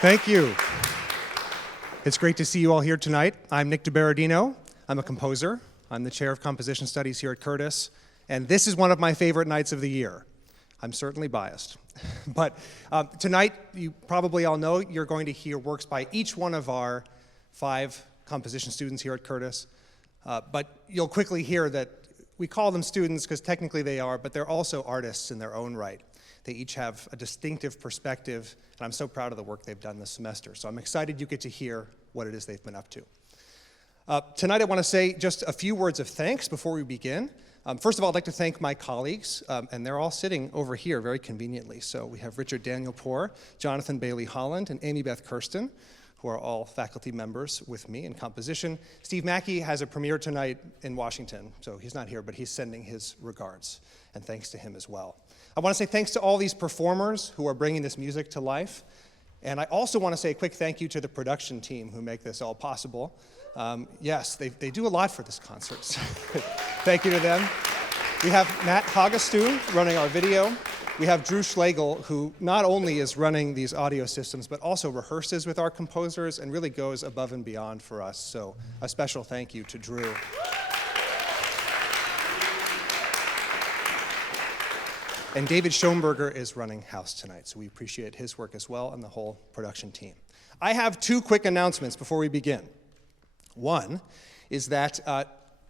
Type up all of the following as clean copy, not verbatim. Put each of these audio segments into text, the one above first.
Thank you. It's great to see you all here tonight. I'm Nick DiBerardino. I'm a composer. I'm the chair of composition studies here at Curtis, and this is one of my favorite nights of the year. I'm certainly biased. But tonight, you probably all know you're going to hear works by each one of our 5 composition students here at Curtis. But you'll quickly hear that we call them students because technically they are, but they're also artists in their own right. They each have a distinctive perspective, and I'm so proud of the work they've done this semester. So I'm excited you get to hear what it is they've been up to. Tonight I want to say just a few words of thanks before we begin. First of all, I'd like to thank my colleagues, and they're all sitting over here very conveniently. So we have Richard Daniel Poor, Jonathan Bailey Holland, and Amy Beth Kirsten, who are all faculty members with me in composition. Steve Mackey has a premiere tonight in Washington, so he's not here, but he's sending his regards, and thanks to him as well. I want to say thanks to all these performers who are bringing this music to life, and I also want to say a quick thank you to the production team who make this all possible. Yes, they do a lot for this concert. Thank you to them. We have Matt Hagastoon running our video. We have Drew Schlegel, who not only is running these audio systems, but also rehearses with our composers and really goes above and beyond for us. So a special thank you to Drew. And David Schoenberger is running house tonight, so we appreciate his work as well and the whole production team. I have 2 quick announcements before we begin. One is that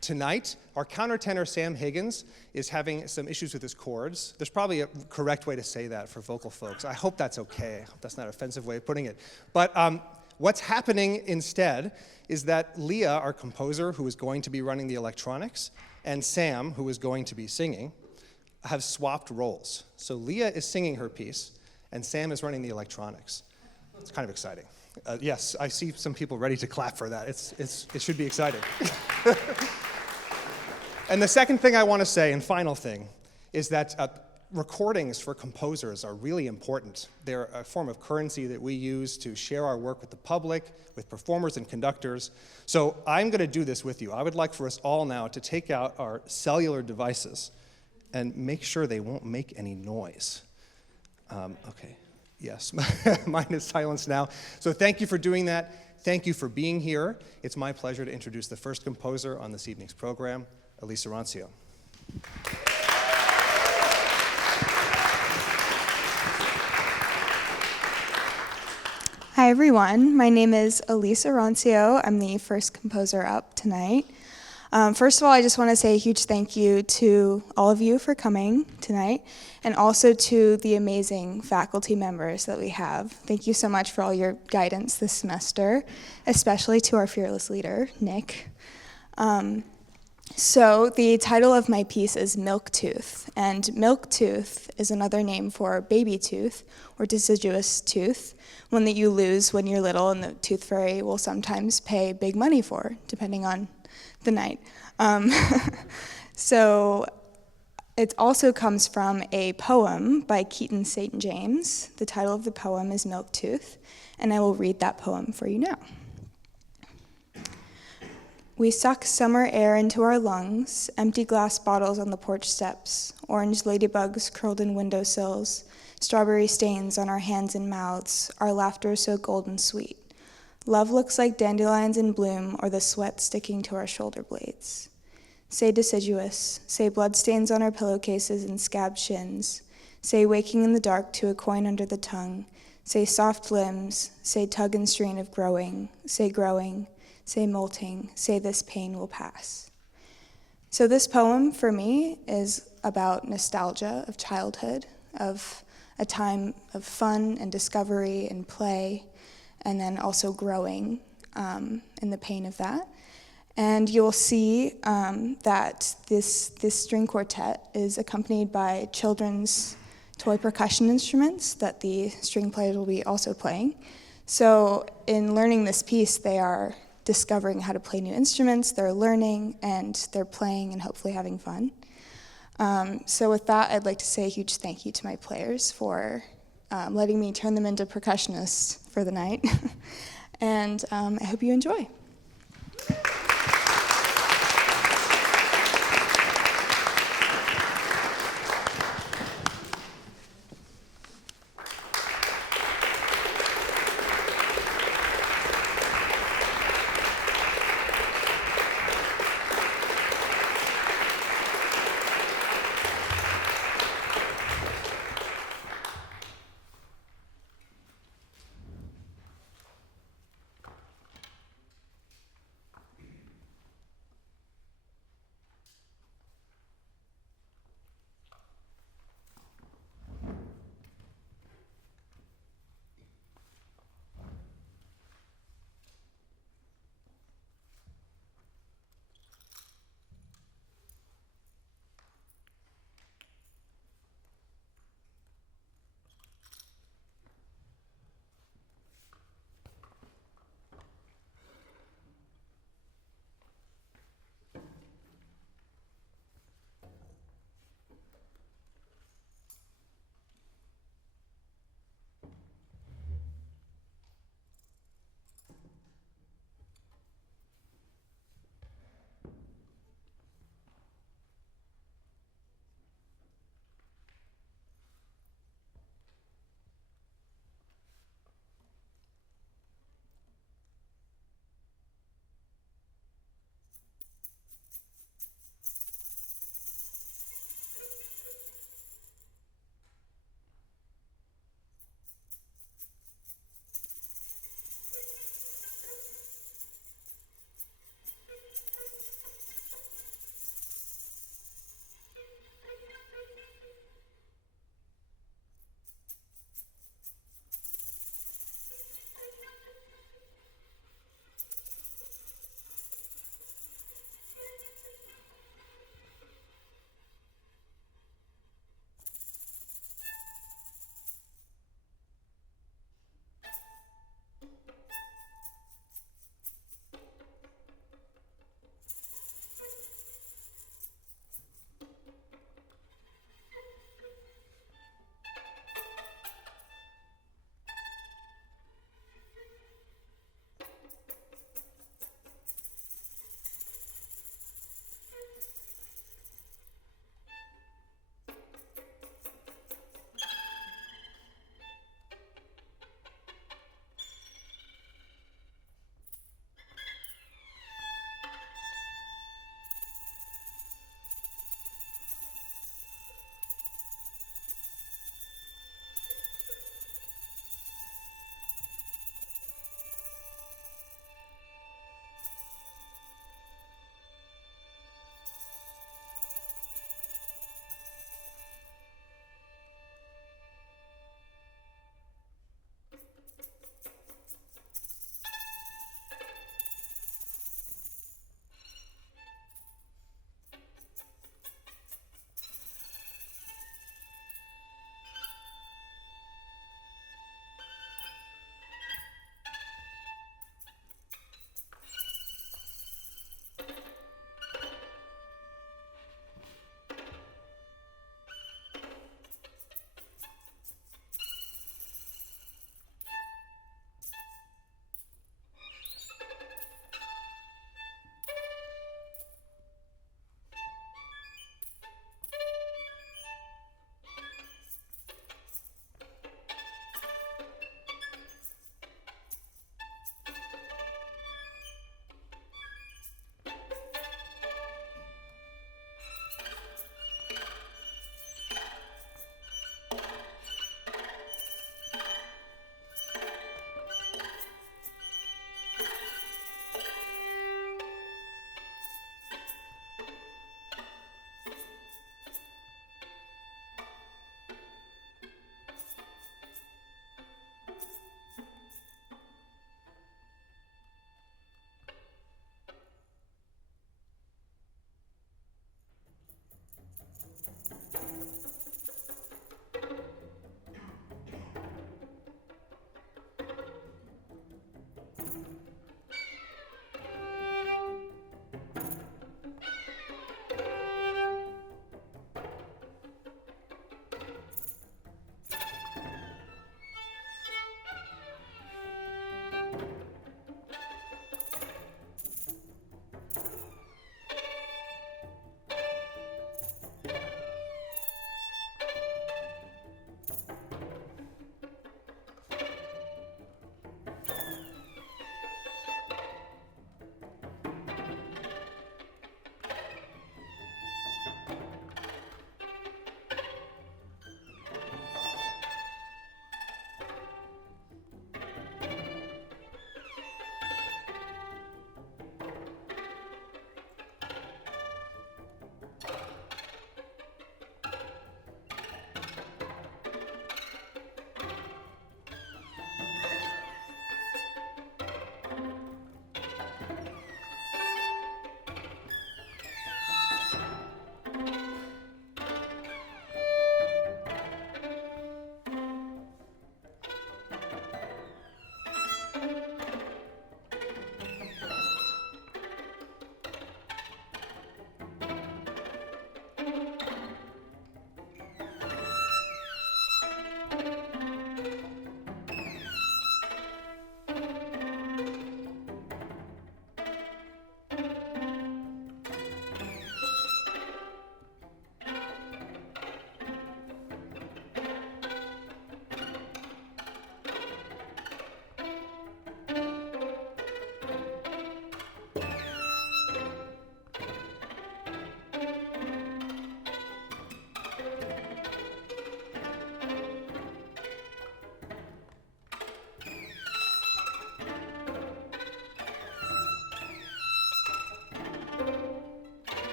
tonight, our countertenor Sam Higgins is having some issues with his chords. There's probably a correct way to say that for vocal folks. I hope that's okay. I hope that's not an offensive way of putting it. But what's happening instead is that Leigha, our composer, who is going to be running the electronics, and Sam, who is going to be singing, have swapped roles. So Leigha is singing her piece, and Sam is running the electronics. It's kind of exciting. Yes, I see some people ready to clap for that. It should be exciting. And the second thing I want to say, and final thing, is that recordings for composers are really important. They're a form of currency that we use to share our work with the public, with performers and conductors. So I'm going to do this with you. I would like for us all now to take out our cellular devices and make sure they won't make any noise. Okay. Yes, mine is silenced now. So thank you for doing that. Thank you for being here. It's my pleasure to introduce the first composer on this evening's program, Elise Arancio. Hi everyone, my name is Elise Arancio. I'm the first composer up tonight. First of all, I just want to say a huge thank you to all of you for coming tonight, and also to the amazing faculty members that we have. Thank you so much for all your guidance this semester, especially to our fearless leader, Nick. So the title of my piece is Milk Tooth, and milk tooth is another name for baby tooth or deciduous tooth, one that you lose when you're little and the tooth fairy will sometimes pay big money for, depending on the night. So it also comes from a poem by Keaton St. James. The title of the poem is Milk Tooth, and I will read that poem for you now. We suck summer air into our lungs, empty glass bottles on the porch steps, orange ladybugs curled in windowsills, strawberry stains on our hands and mouths, our laughter so golden sweet. Love looks like dandelions in bloom or the sweat sticking to our shoulder blades. Say deciduous, say bloodstains on our pillowcases and scabbed shins, say waking in the dark to a coin under the tongue, say soft limbs, say tug and strain of growing, say molting, say this pain will pass. So this poem for me is about nostalgia of childhood, of a time of fun and discovery and play, and then also growing in the pain of that. And you'll see that this string quartet is accompanied by children's toy percussion instruments that the string players will be also playing. So in learning this piece, they are discovering how to play new instruments, they're learning, and they're playing and hopefully having fun. So with that, I'd like to say a huge thank you to my players for letting me turn them into percussionists for the night. And I hope you enjoy.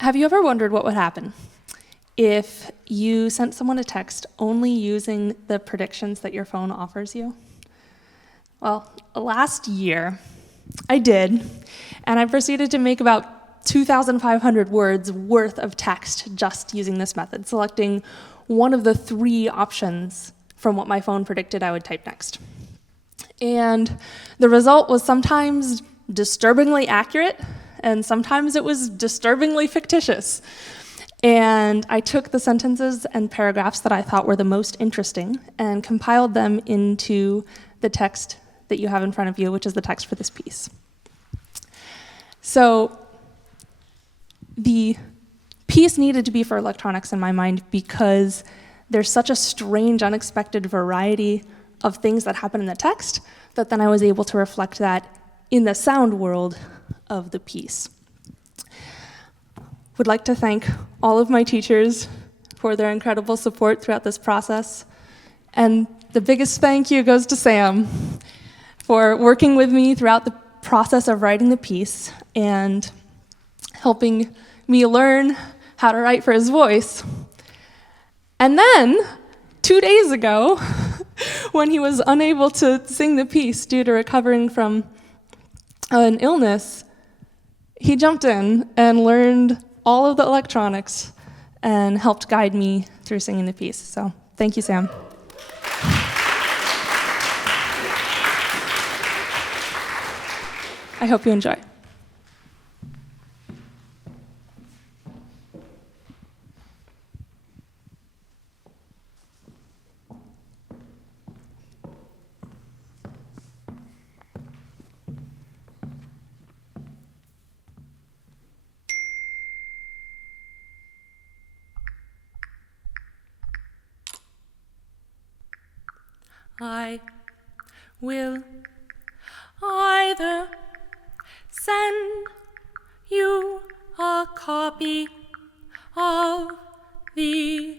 Have you ever wondered what would happen if you sent someone a text only using the predictions that your phone offers you? Well, last year, I did, and I proceeded to make about 2,500 words worth of text just using this method, selecting one of the 3 options from what my phone predicted I would type next. And the result was sometimes disturbingly accurate, and sometimes it was disturbingly fictitious. And I took the sentences and paragraphs that I thought were the most interesting and compiled them into the text that you have in front of you, which is the text for this piece. So the piece needed to be for electronics in my mind because there's such a strange, unexpected variety of things that happen in the text that then I was able to reflect that in the sound world of the piece. Would like to thank all of my teachers for their incredible support throughout this process. And the biggest thank you goes to Sam for working with me throughout the process of writing the piece and helping me learn how to write for his voice. And then, 2 days ago, when he was unable to sing the piece due to recovering from an illness, he jumped in and learned all of the electronics and helped guide me through singing the piece. So, thank you, Sam. I hope you enjoy. I will either send you a copy of the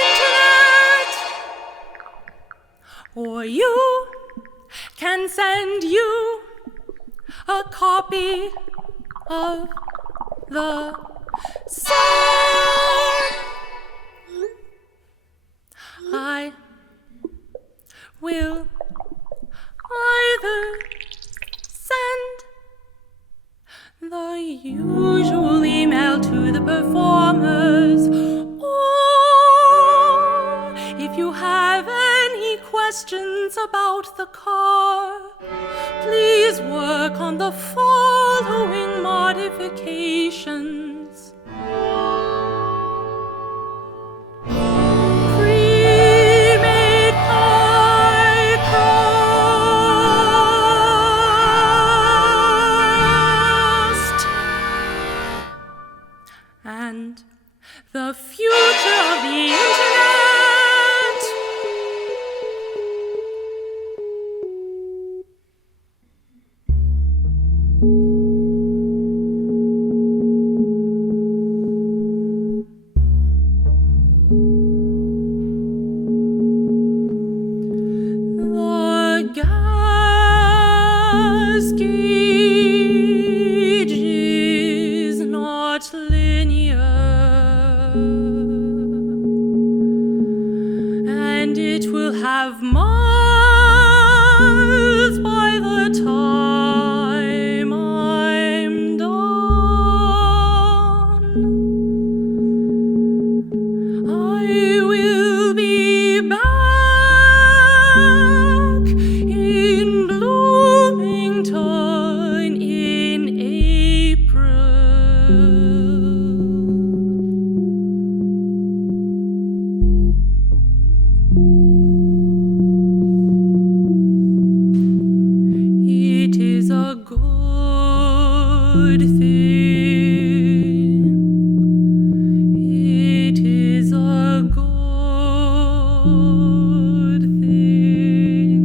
internet, or you can send you a copy of the sun. I will either send the usual email to the performers, or if you have any questions about the Carr, please work on the following modifications. Pre-made pie crust and the future of the internet. The gas gauge is not linear, and it will have miles by the time I'm done. I will be back in Bloomington in April. It is a good thing. It is a good thing.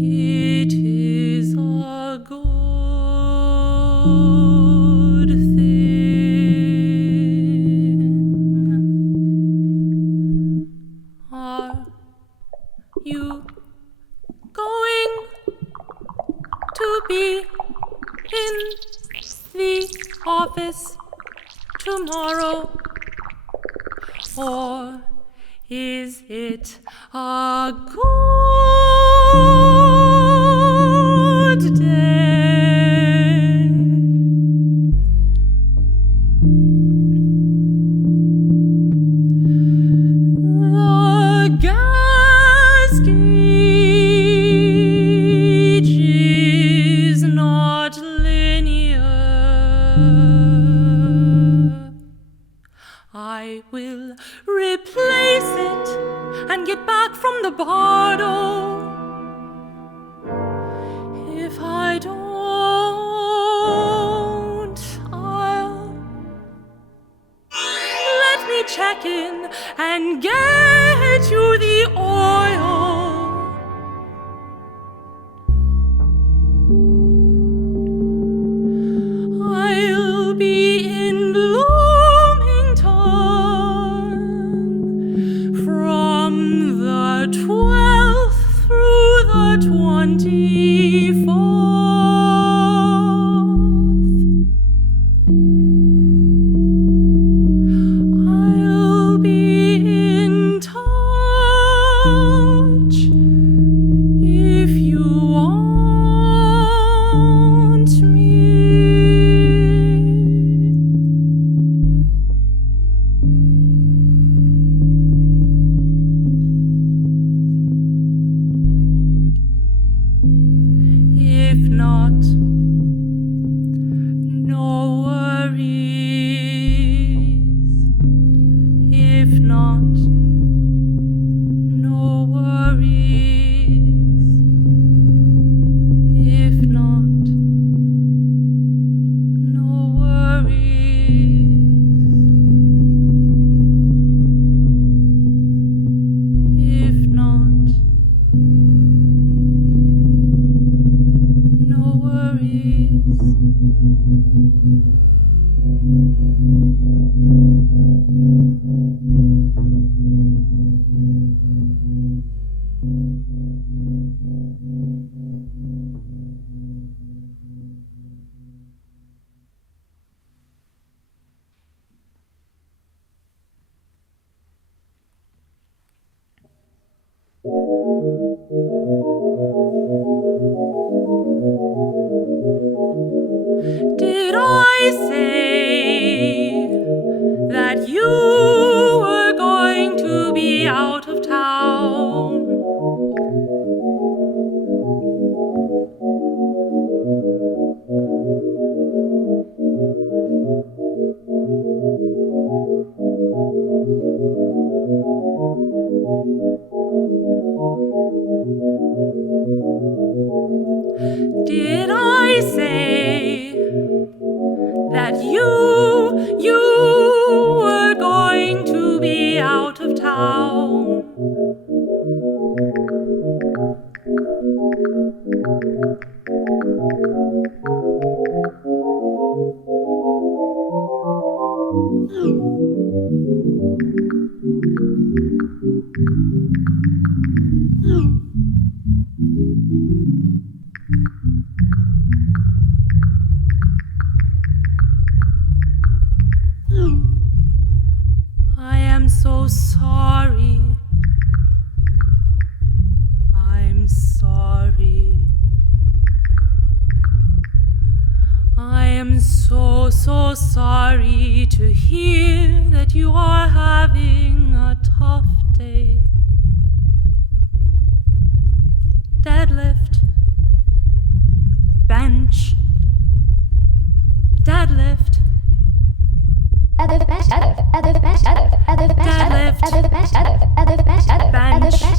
It is a good thing. Are you going to be in the office tomorrow? Or is it a good day? The gas gauge is not linear. I will replace it and get back from the bardo. If I don't, let me check in and get you the oil. I'll be in Bloomington from the 12th through the 24th. I'll be in touch if you want me. If not, no worries. If not, no worries. If not, no worries. If not, no worries. Did I say that you were going to be out of town? Did I say that you were going to be out of town? I am so sorry. I'm sorry. I am so sorry to hear that you are having a tough day. Deadlift. Bench. Deadlift. Deadlift. Bench.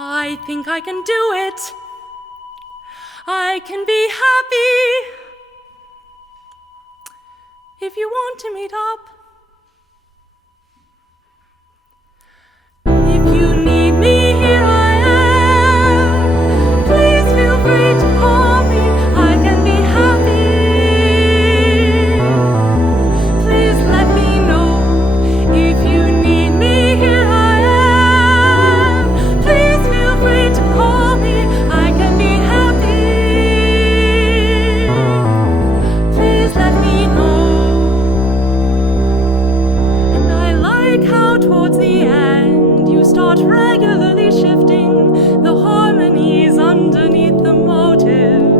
I think I can do it. I can be happy. If you want to meet up. If you need me, here I am. Please feel free to call me. I can be happy. Please let me know. If you need me, here I am. Please feel free to call me. I can be happy. Please let me know. And I like how towards the end you start regularly shifting the harmonies underneath the motive,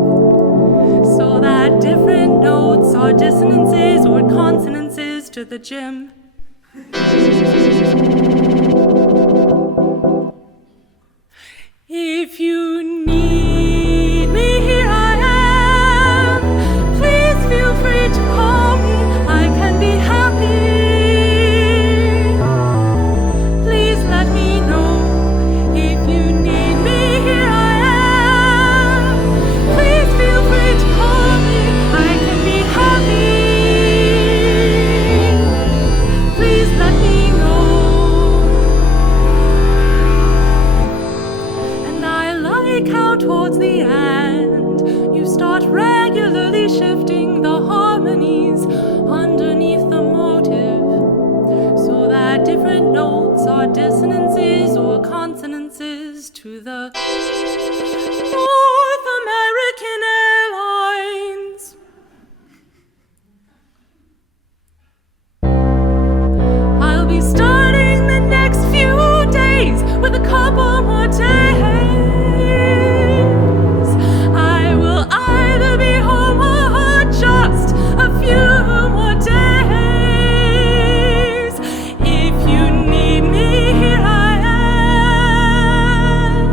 so that different notes are dissonances or consonances to the gym. If you need me, here I am. Please feel free to call me. I can be happy. Please let me know. If you need me, here I am. Please feel free to call me. I can be happy. Please let me know. And I like how towards the end you start regularly shifting the harmonies underneath the motive, so that different notes are dissonances or consonances to the North American Airlines. I'll be starting the next few days with a couple more days. I will either be home or just a few more days. If you need me, here I am.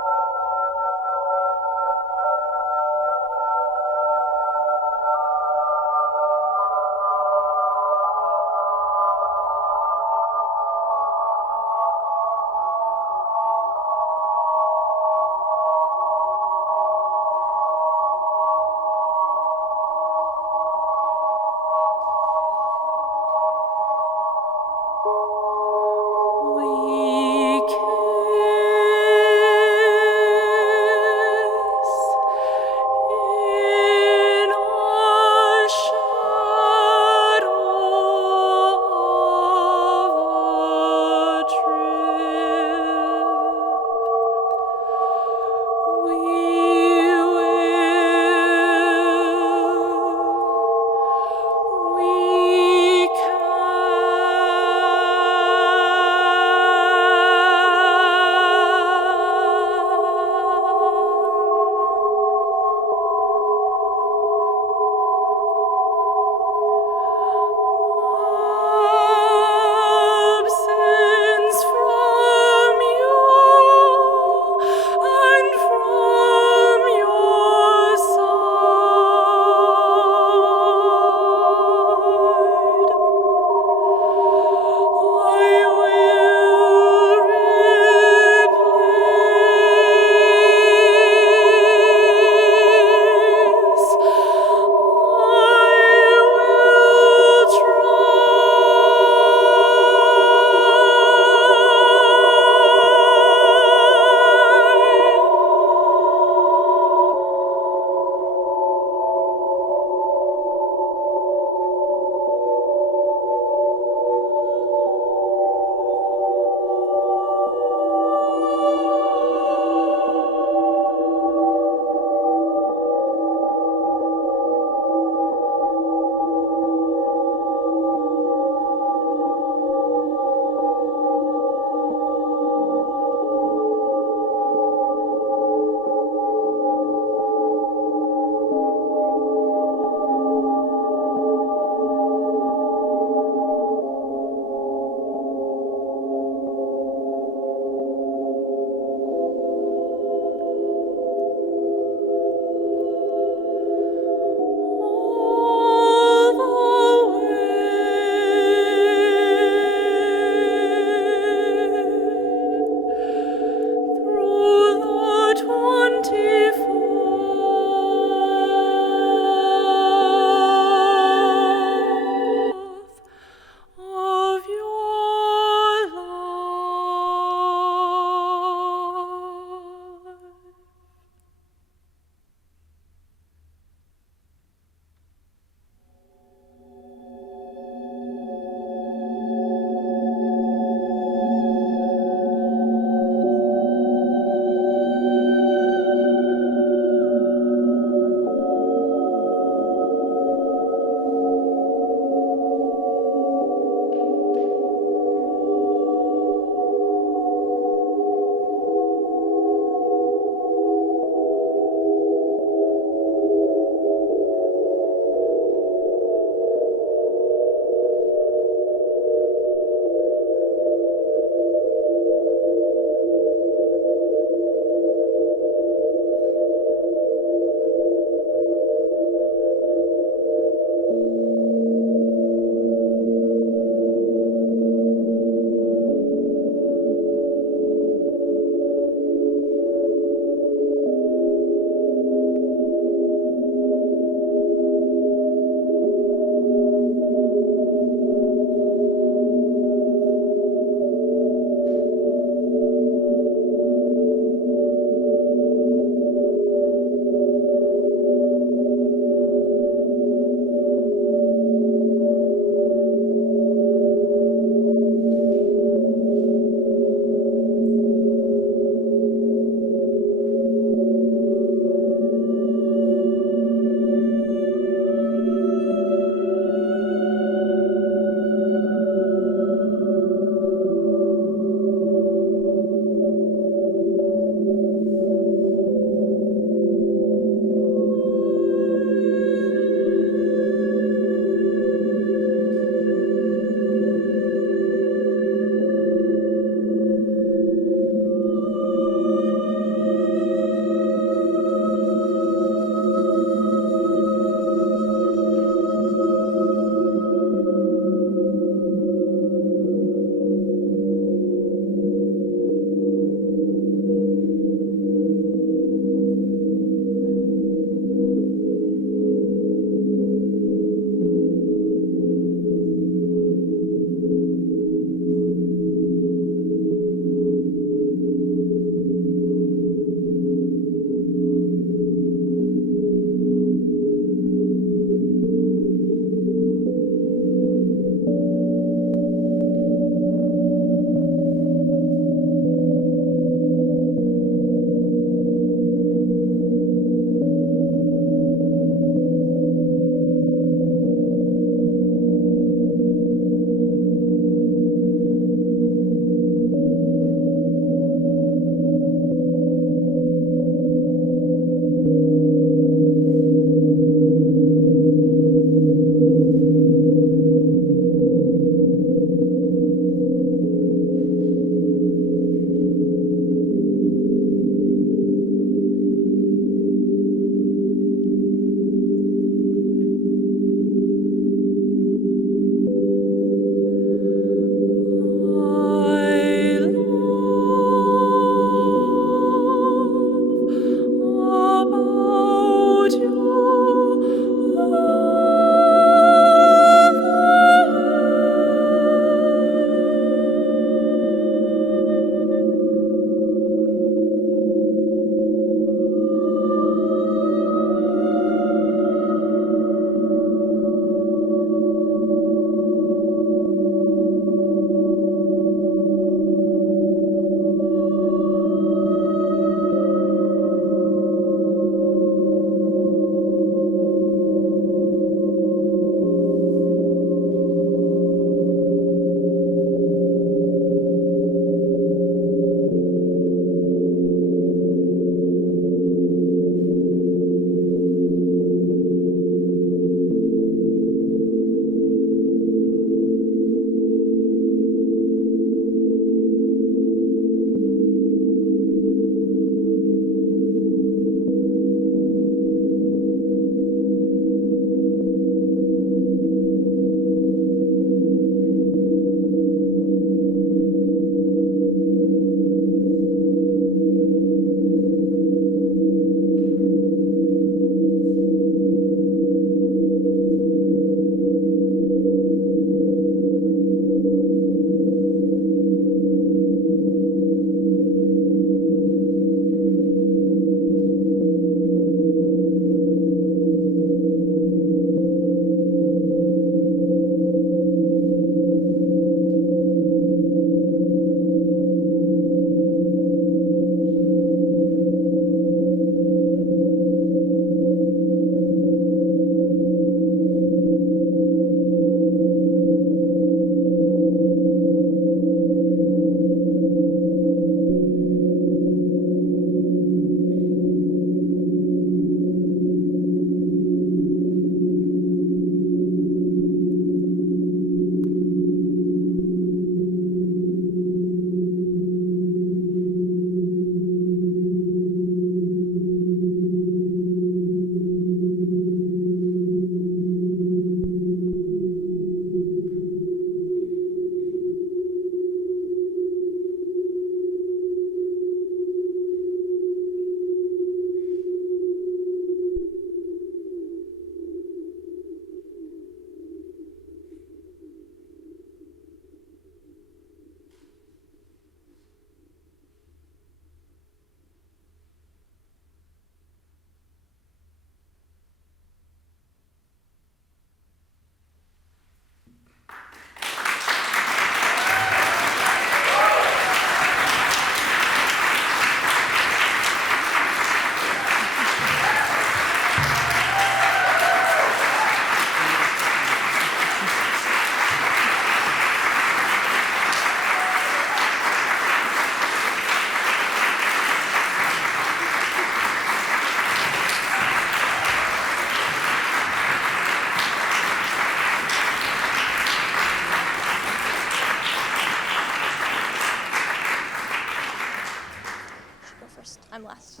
I'm last.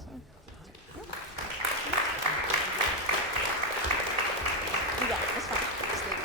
You got it. It's fine. Just leave it.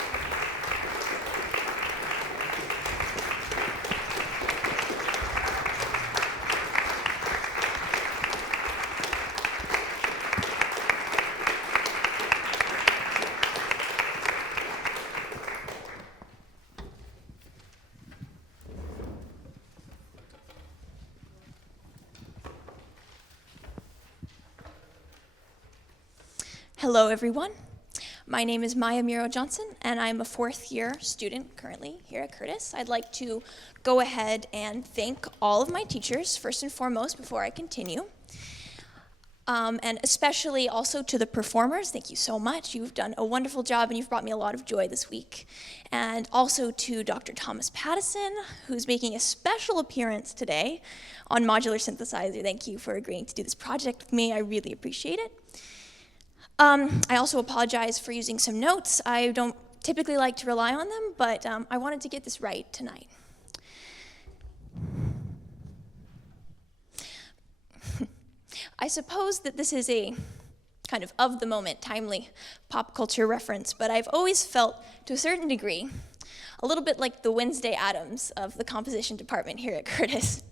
Hello, everyone. My name is Miro Johnson, and I'm a fourth-year student currently here at Curtis. I'd like to go ahead and thank all of my teachers, first and foremost, before I continue. And especially also to the performers, thank you so much. You've done a wonderful job, and you've brought me a lot of joy this week. And also to Dr. Thomas Patteson, who's making a special appearance today on modular synthesizer. Thank you for agreeing to do this project with me. I really appreciate it. I also apologize for using some notes. I don't typically like to rely on them, but I wanted to get this right tonight. I suppose that this is a kind of the moment, timely pop culture reference, but I've always felt, to a certain degree, a little bit like the Wednesday Addams of the composition department here at Curtis.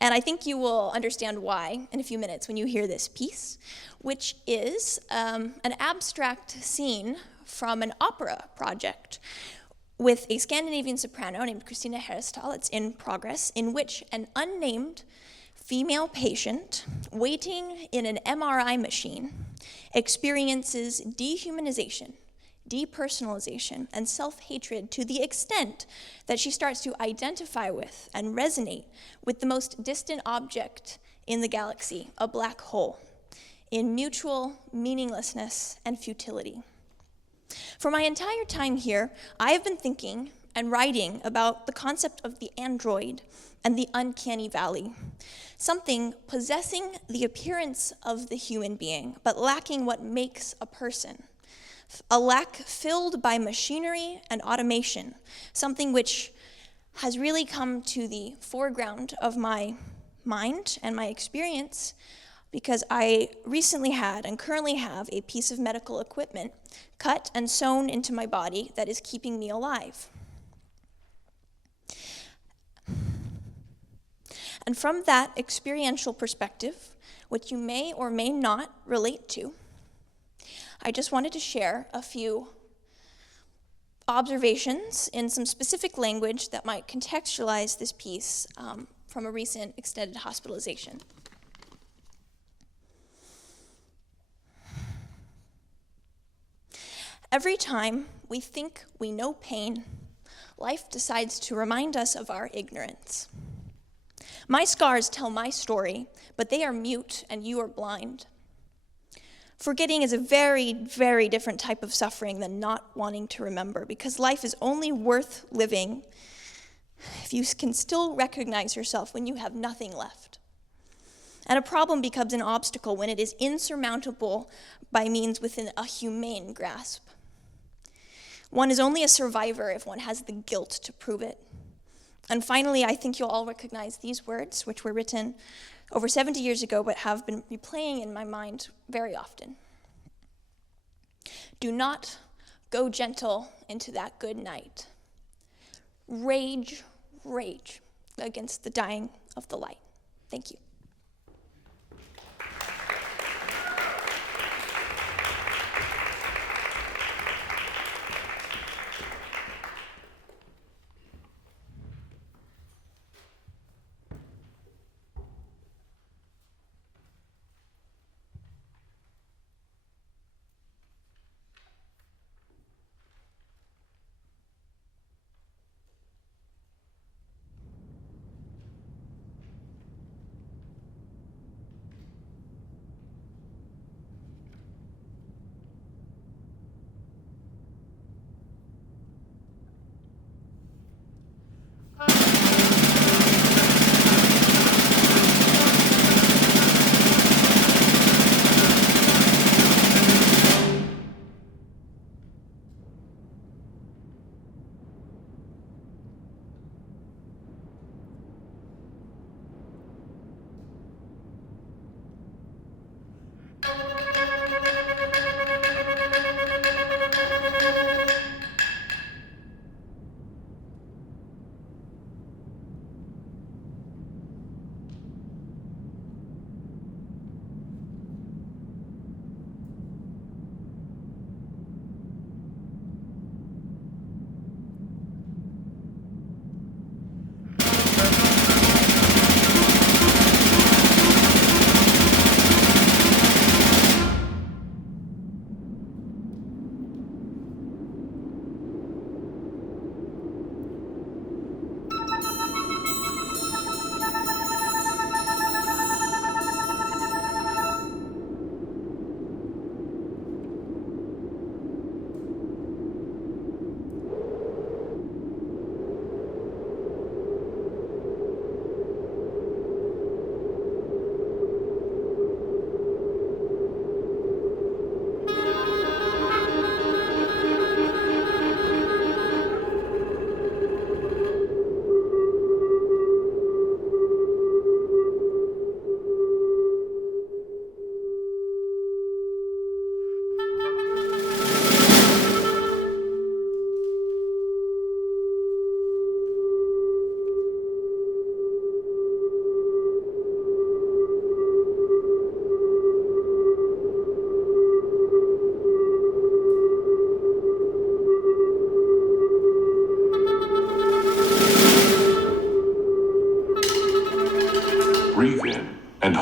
And I think you will understand why in a few minutes when you hear this piece, which is an abstract scene from an opera project with a Scandinavian soprano named Christina Herrestal. It's in progress, in which an unnamed female patient waiting in an MRI machine experiences dehumanization, depersonalization, and self-hatred to the extent that she starts to identify with and resonate with the most distant object in the galaxy, a black hole, in mutual meaninglessness and futility. For my entire time here, I have been thinking and writing about the concept of the android and the uncanny valley, something possessing the appearance of the human being, but lacking what makes a person. A lack filled by machinery and automation, something which has really come to the foreground of my mind and my experience because I recently had and currently have a piece of medical equipment cut and sewn into my body that is keeping me alive. And from that experiential perspective, which you may or may not relate to, I just wanted to share a few observations in some specific language that might contextualize this piece from a recent extended hospitalization. Every time we think we know pain, life decides to remind us of our ignorance. My scars tell my story, but they are mute and you are blind. Forgetting is a very, very different type of suffering than not wanting to remember, because life is only worth living if you can still recognize yourself when you have nothing left. And a problem becomes an obstacle when it is insurmountable by means within a humane grasp. One is only a survivor if one has the guilt to prove it. And finally, I think you'll all recognize these words, which were written over 70 years ago, but have been replaying in my mind very often. Do not go gentle into that good night. Rage, rage against the dying of the light. Thank you.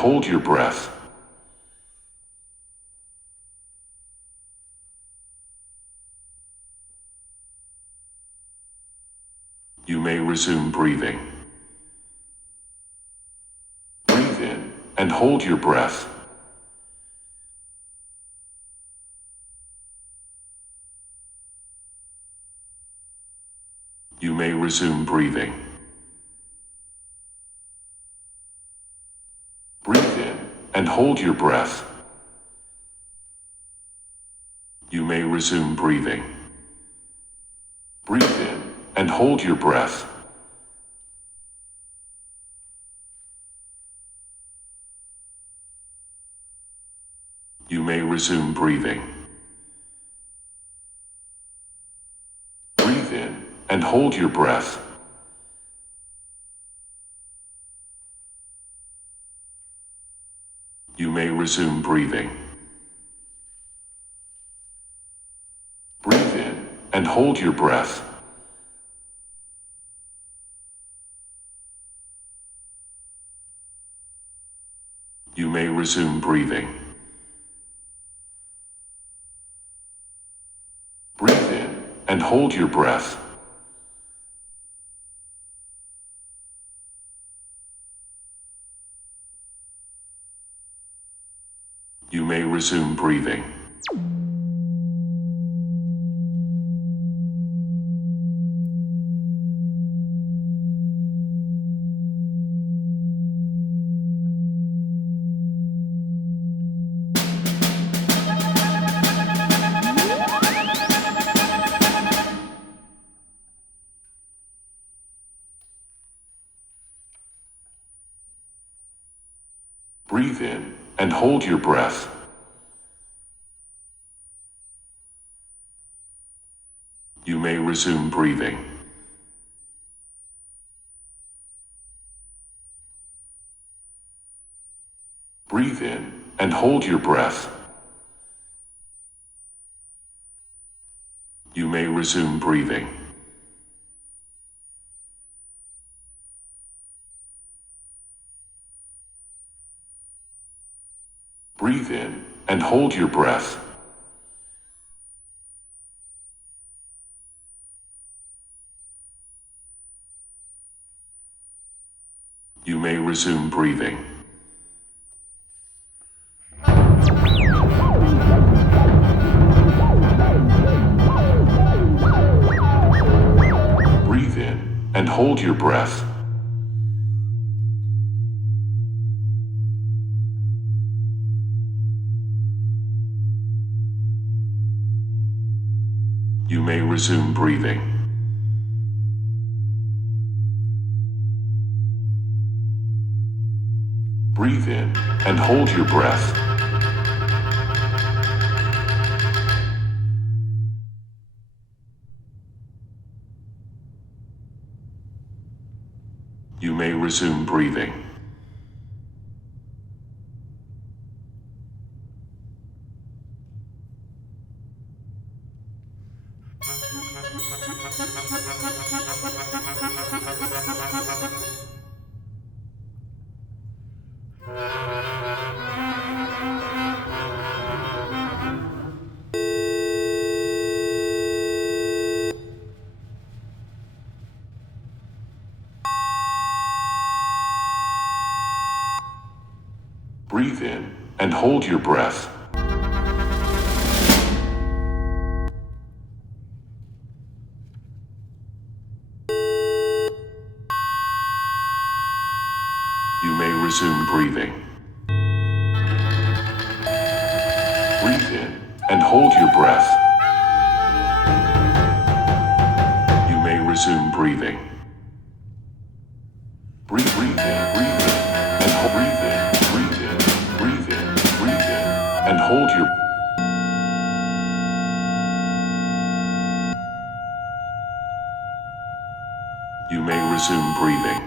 hold your breath. You may resume breathing. Breathe in and hold your breath. You may resume breathing. Breathe in and hold your breath. You may resume breathing. Breathe in and hold your breath. You may resume breathing. Breathe in and hold your breath. You may resume breathing. Breathe in and hold your breath. You may resume breathing. Breathe in and hold your breath. You may resume breathing. Breathe in and hold your breath. You may resume breathing. Breathe in and hold your breath. You may resume breathing. Breathe in and hold your breath. You may resume breathing. Breathe in and hold your breath. You may resume breathing. Breathe in and hold your breath. You may resume breathing. Breathe in and hold your breath. You may resume breathing. Breathe in and hold your breath. You may resume breathing. Breathe in, and breathe in, and hold your. You may resume breathing.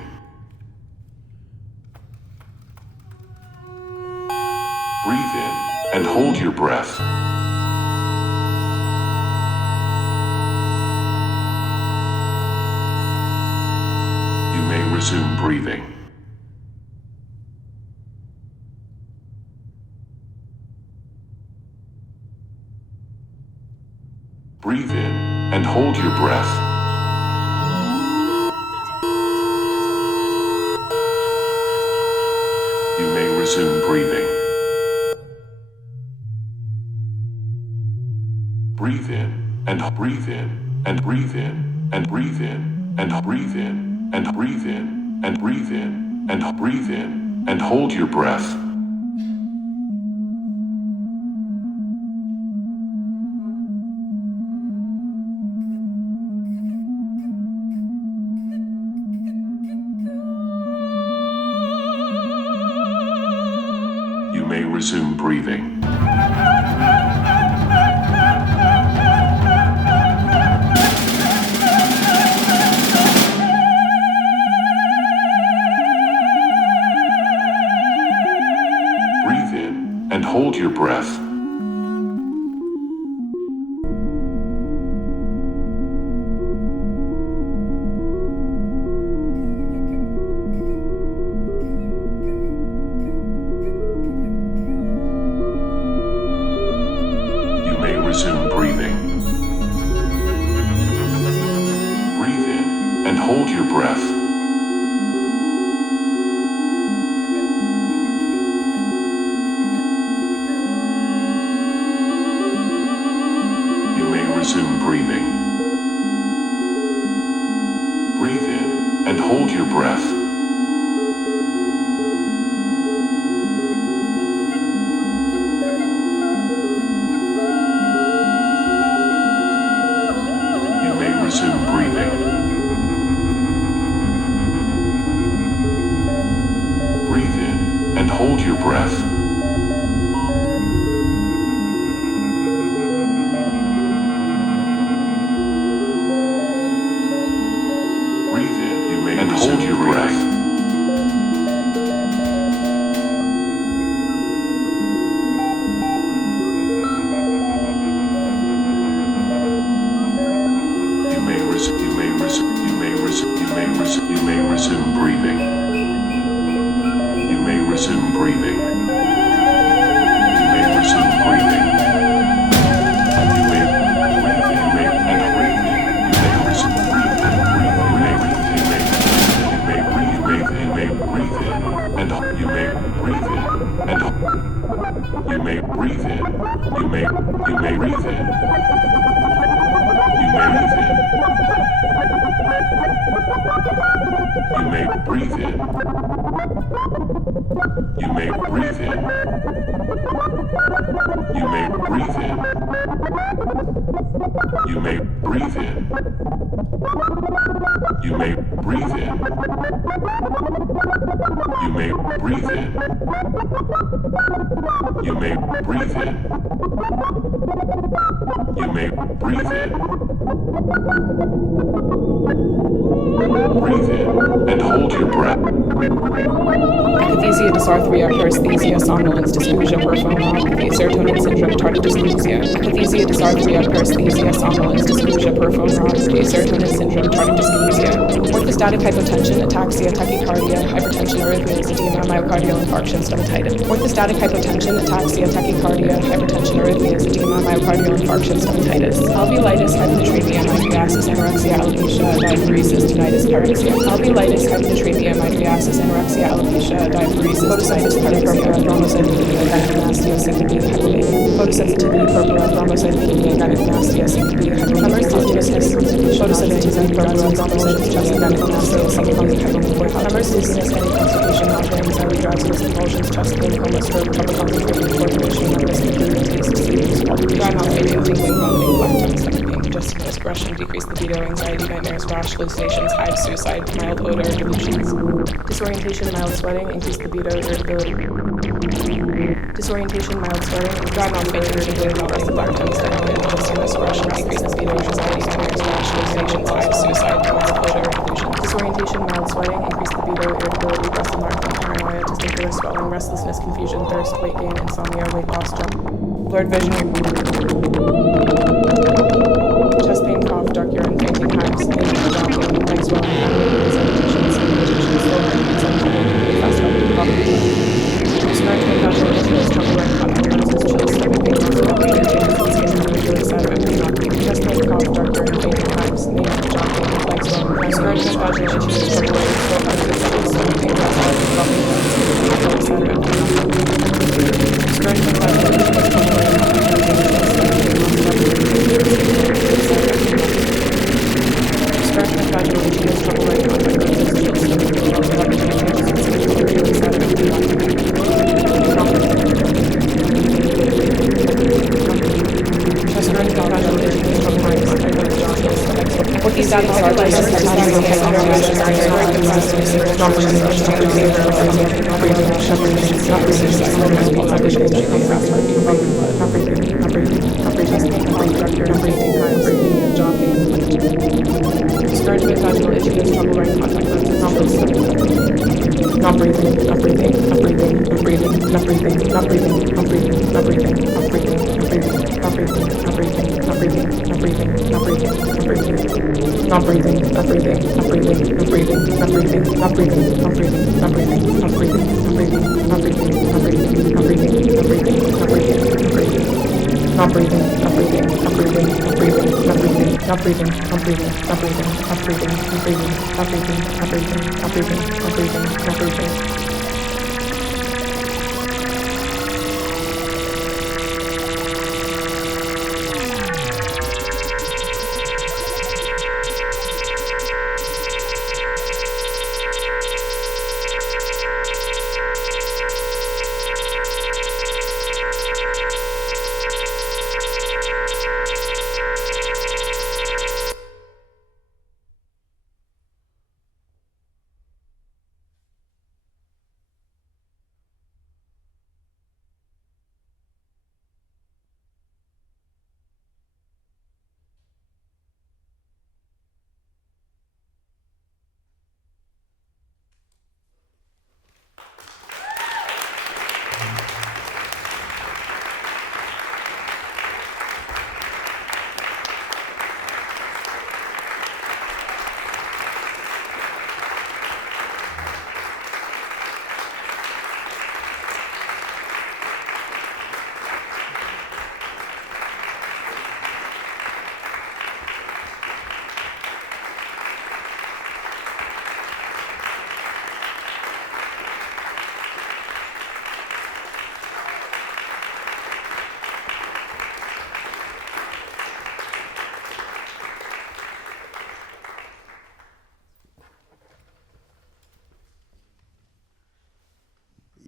Breathe in and hold your breath. You may resume breathing. Breathe in and hold your breath. You may resume breathing. Breathe in and breathe in and breathe in and breathe in and breathe in and breathe in and breathe in and breathe in and hold your breath. You may resume breathing. Breathe in and hold your breath. Resume breathing. Breathe in and hold your breath. You may resume breathing. Breathe in and hold your breath. Resume breathing. Breathe in and hold your breath. Breathe in, you may and hold your breath. You may resume breathing. You may resume breathing. You may resume breathing. You may and breathe in. You may resume breathing. You may breathe in and you may breathe in and you may breathe in. You may breathe in. You may breathe in. You may breathe in. You may breathe in. You may breathe in. You may breathe in. You may breathe in. You may breathe in. You may breathe in. You may breathe in. Breathe in and hold your breath. Akathisia dysarthria, paresthesia, somnolence, dysphagia, peripheral serotonin syndrome, tardive dyskinesia. Akathisia dysarthria, paresthesia, somnolence, dysphagia, peripheral serotonin syndrome, tardive dyskinesia. Orthostatic hypotension, ataxia, tachycardia, hypertension, arrhythmias, edema, myocardial infarction, stomatitis. Orthostatic hypotension, ataxia, tachycardia, hypertension, arrhythmias, edema, myocardial infarction, stomatitis. Alveolitis, hyponatremia, mydriasis, anorexia, alopecia, diaphoresis, tinnitus, parexia. Alveolitis, hyponatremia, mydriasis, anorexia, alopecia, diaphoresis, photositis, parexia, thrombocytopenia, gynecomastia, syncope, hypobalia. Photosensitivity, purpura, thrombocytopenia, gynecomastia, syncope, hypobalia. Dizziness, photosynthesis, purpura, thrombocytopenia, gynecomastia, syncope, hypobalia. Tremors, dizziness, headache, constipation, migraine, anxiety, drowsiness, convulsions, chest pain, coma, stroke, trouble concentrating, coordination, numbness, confusion, taste, sleep, swallowing, dry mouth, fainting, tingling, vomiting, black tongue, stomach pain, congestion, aggression, decreased libido, anxiety, nightmares, rash, hallucinations, hives, suicide, mild odor, delusions. Disorientation, mild sweating, increased libido, irritability. Disorientation, mild sweating, dry mouth, fainting, irritability, vomiting, black tongue, stomach pain, congestion, aggression, decreased libido, anxiety, nightmares, rash, hallucinations, hives, suicide, mild odor, delusions. Disorientation, mild sweating, increased libido, irritability, breast enlargement, paranoia, testicular swelling, restlessness, confusion, thirst, weight gain, insomnia, weight loss, jump, blurred vision, chest pain, cough, dark urine, fainting, hives, vomiting, leg swelling, abdomen, palpitations, slow heart, consumption, fast heart, palpitation. Discouraged concussion, dizziness, trouble wearing cotton appearances, chills, stomach pain, muscle pain, skin, irritability, side effect, chest pain,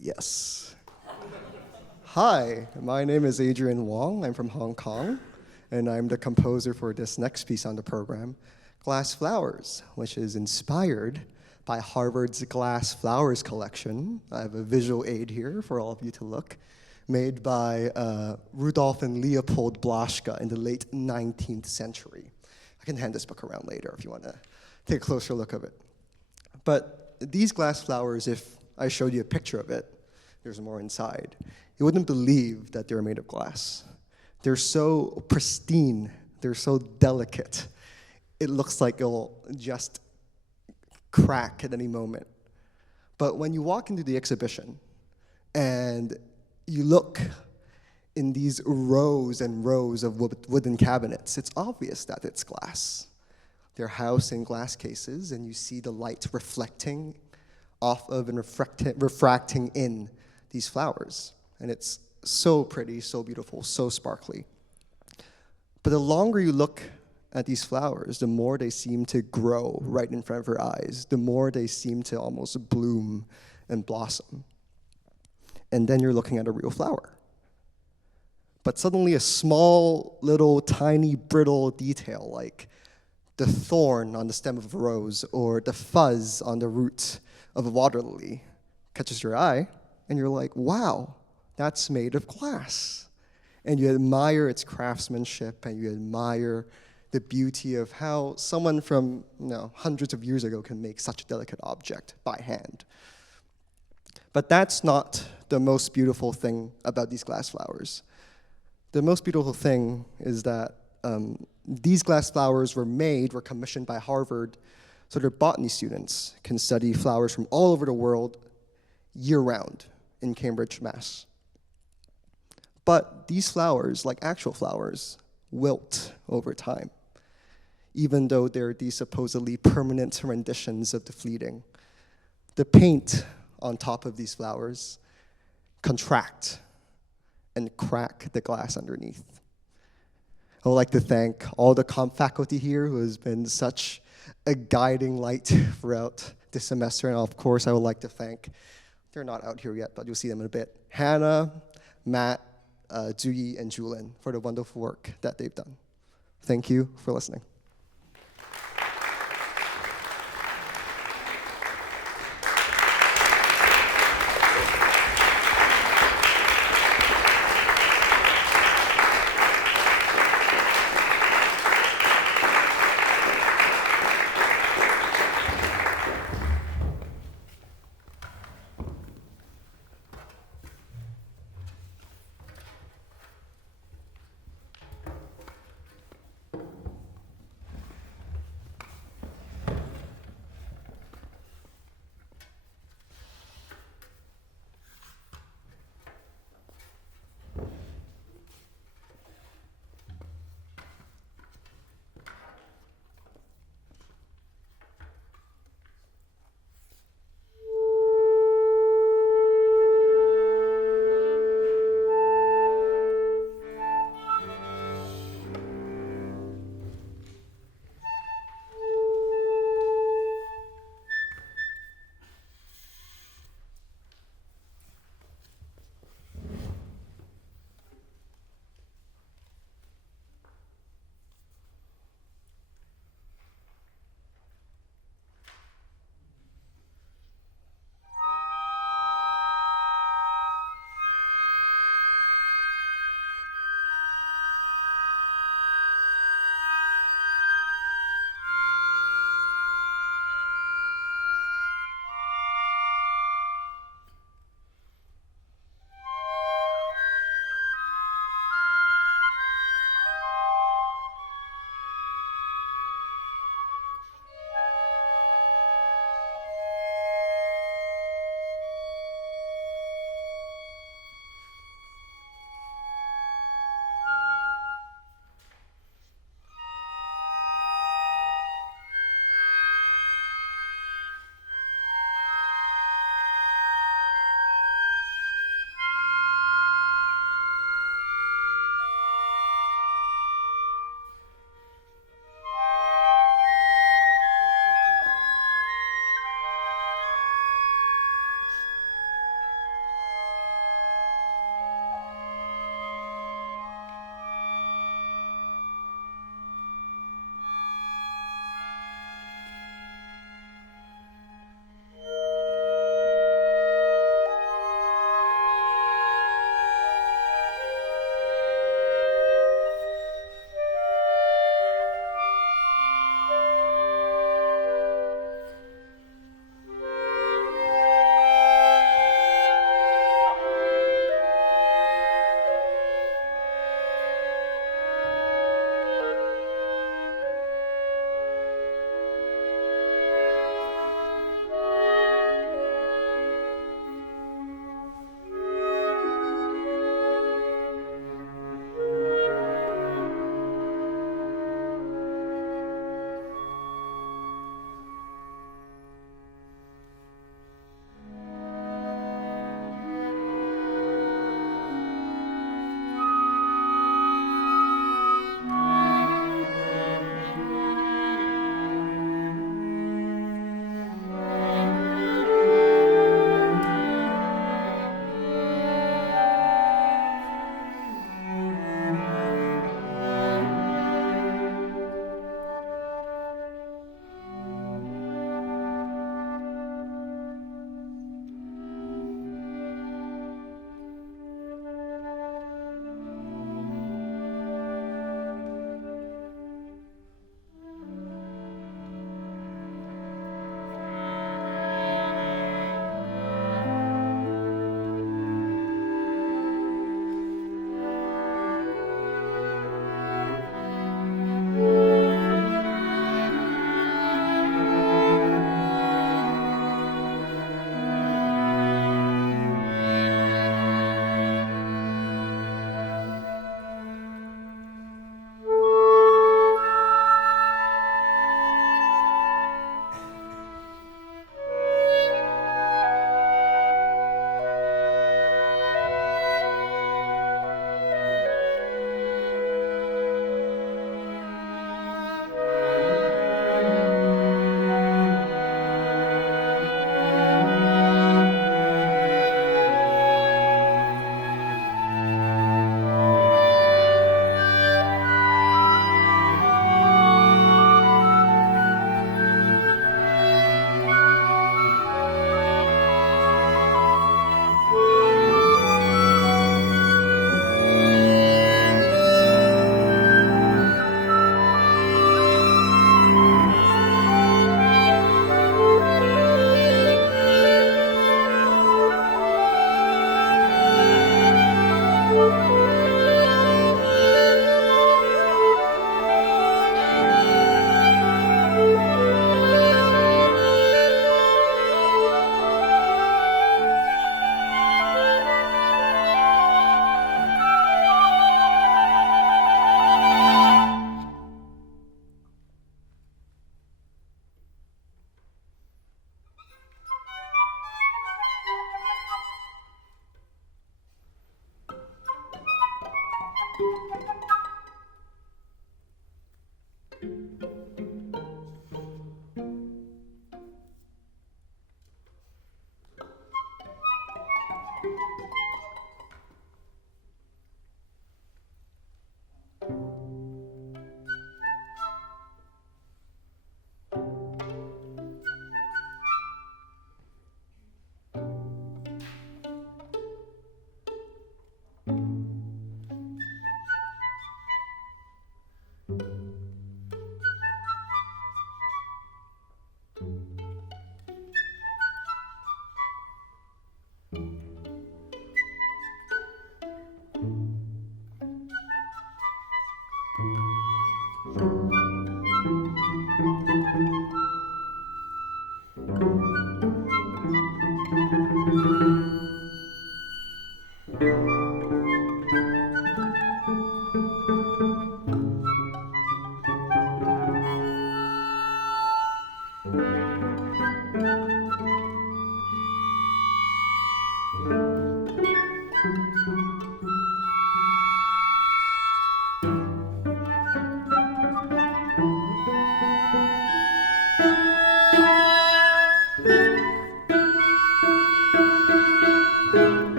Yes. Hi, my name is Adrian Wong. I'm from Hong Kong, and I'm the composer for this next piece on the program, Glass Flowers, which is inspired by Harvard's Glass Flowers collection. I have a visual aid here for all of you to look, made by Rudolf and Leopold Blaschka in the late 19th century. I can hand this book around later if you want to take a closer look of it. But these glass flowers, if I showed you a picture of it, there's more inside, you wouldn't believe that they're made of glass. They're so pristine, they're so delicate. It looks like it'll just crack at any moment. But when you walk into the exhibition and you look in these rows and rows of wooden cabinets, it's obvious that it's glass. They're housed in glass cases, and you see the light reflecting off of and refracting in these flowers. And it's so pretty, so beautiful, so sparkly. But the longer you look at these flowers, the more they seem to grow right in front of your eyes, the more they seem to almost bloom and blossom. And then you're looking at a real flower. But suddenly a small, little, tiny, brittle detail like the thorn on the stem of a rose or the fuzz on the root of a water lily catches your eye, and you're like, wow, that's made of glass. And you admire its craftsmanship, and you admire the beauty of how someone from hundreds of years ago can make such a delicate object by hand. But that's not the most beautiful thing about these glass flowers. The most beautiful thing is that these glass flowers were commissioned by Harvard, so their botany students can study flowers from all over the world year-round in Cambridge, Mass. But these flowers, like actual flowers, wilt over time, even though they're these supposedly permanent renditions of the fleeting. The paint on top of these flowers contract and crack the glass underneath. I would like to thank all the comp faculty here who has been such a guiding light throughout this semester. And of course, I would like to thank, they're not out here yet, but you'll see them in a bit, Hannah, Matt, Tzu-Yi, and Julin for the wonderful work that they've done. Thank you for listening.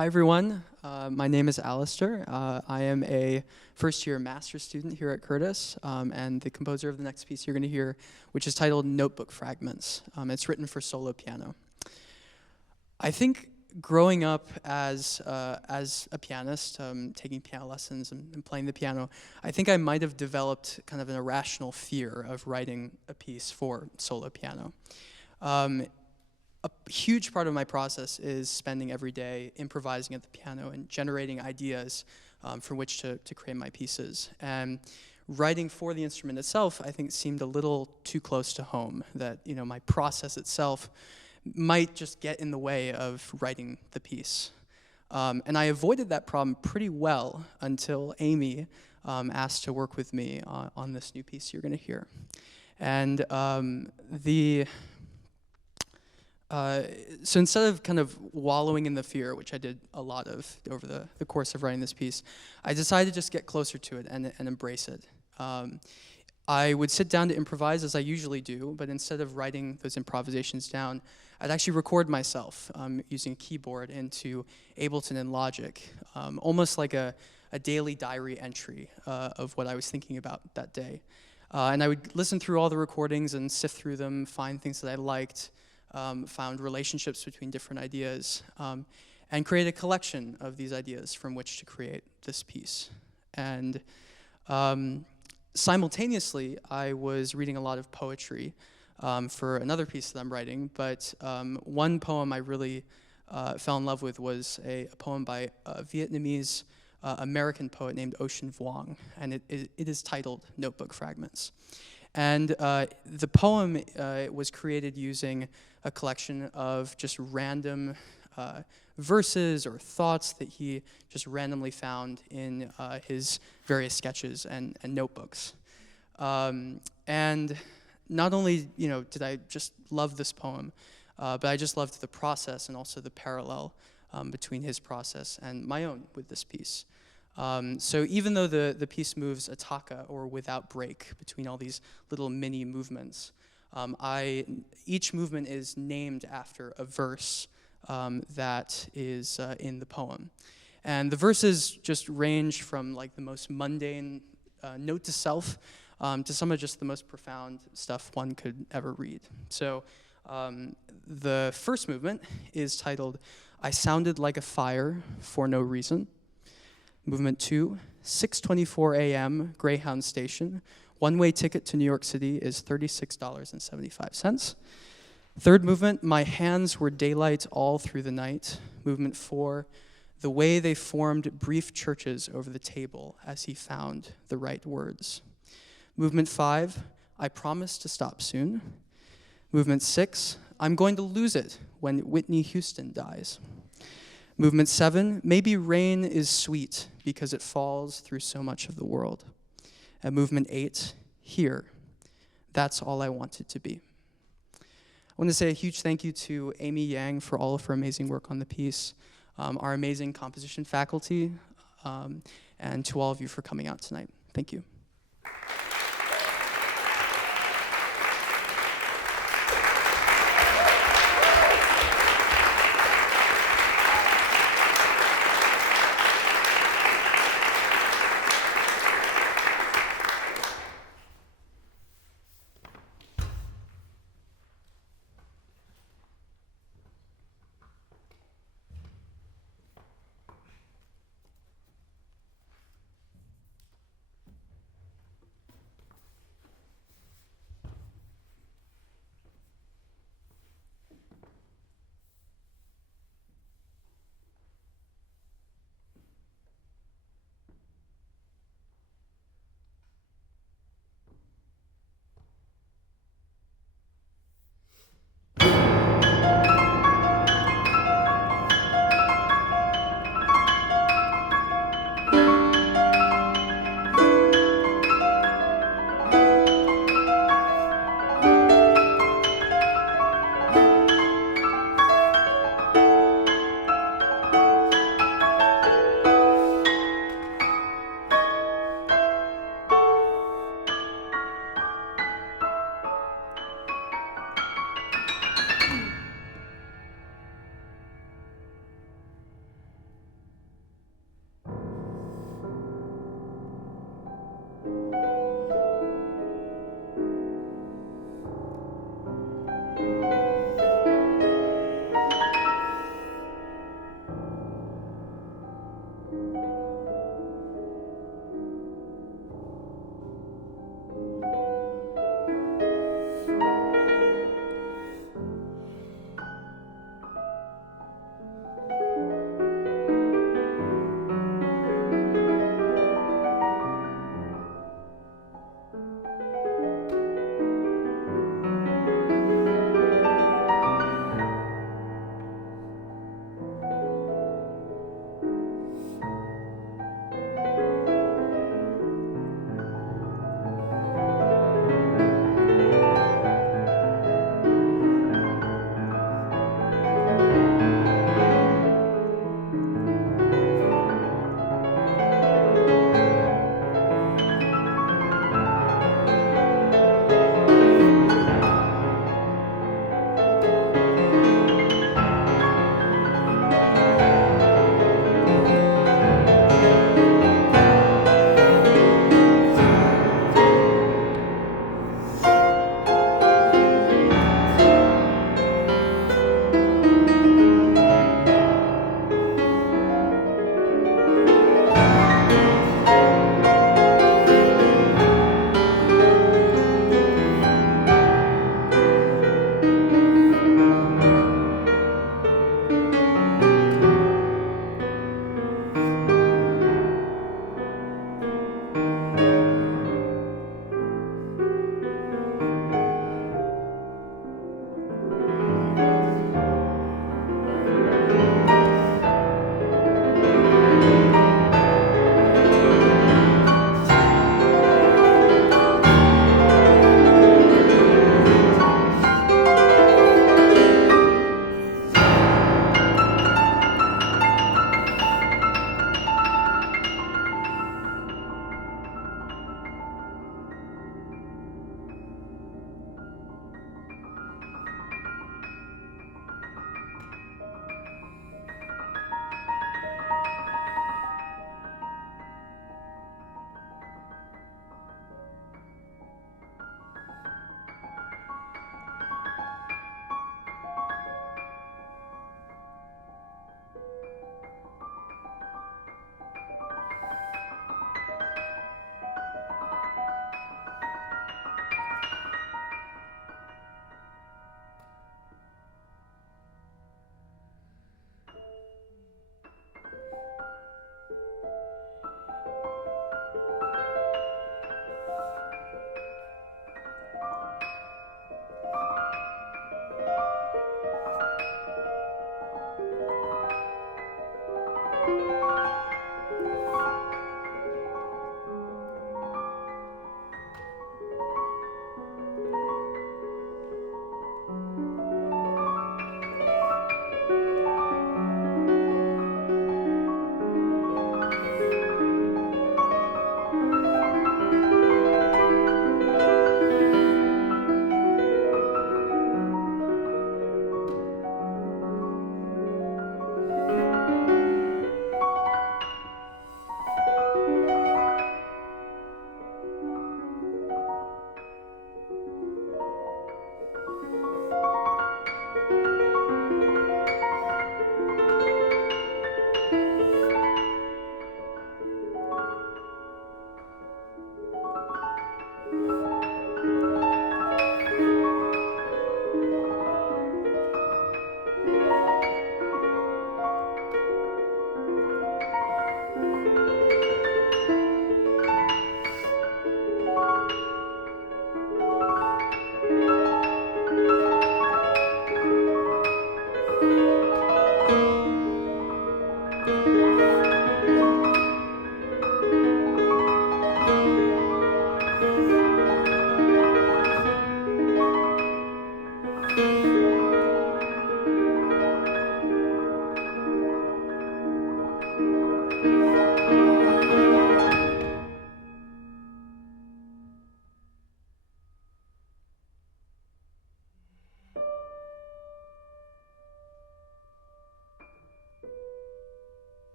Hi everyone, my name is Alistair. I am a first-year master's student here at Curtis, and the composer of the next piece you're going to hear, which is titled Notebook Fragments. It's written for solo piano. I think growing up as a pianist, taking piano lessons and playing the piano, I think I might have developed kind of an irrational fear of writing a piece for solo piano. A huge part of my process is spending every day improvising at the piano and generating ideas from which to create my pieces. And writing for the instrument itself, I think, seemed a little too close to home, that my process itself might just get in the way of writing the piece. And I avoided that problem pretty well until Amy asked to work with me on this new piece you're going to hear. And so instead of kind of wallowing in the fear, which I did a lot of over the course of writing this piece, I decided to just get closer to it and embrace it. I would sit down to improvise as I usually do, but instead of writing those improvisations down, I'd actually record myself using a keyboard into Ableton and Logic, almost like a daily diary entry of what I was thinking about that day. And I would listen through all the recordings and sift through them, find things that I liked, found relationships between different ideas, and create a collection of these ideas from which to create this piece. And simultaneously, I was reading a lot of poetry for another piece that I'm writing, but one poem I really fell in love with was a poem by a Vietnamese American poet named Ocean Vuong, and it is titled Notebook Fragments. And the poem was created using a collection of just random verses or thoughts that he just randomly found in his various sketches and notebooks. And not only did I just love this poem, but I just loved the process and also the parallel between his process and my own with this piece. So even though the piece moves a taka, or without break, between all these little mini movements, each movement is named after a verse that is in the poem. And the verses just range from like the most mundane note to self to some of just the most profound stuff one could ever read. So the first movement is titled, I Sounded Like a Fire for No Reason. Movement 2, 6:24 a.m., Greyhound Station. One-way ticket to New York City is $36.75. Third movement, My Hands Were Daylight All Through the Night. Movement 4, The Way They Formed Brief Churches Over the Table as He Found the Right Words. Movement 5, I Promise to Stop Soon. Movement 6, I'm Going to Lose It When Whitney Houston Dies. Movement 7, Maybe Rain is Sweet Because It Falls Through So Much of the World. And movement 8, Here, That's All I Want It to Be. I want to say a huge thank you to Amy Yang for all of her amazing work on the piece, our amazing composition faculty, and to all of you for coming out tonight. Thank you.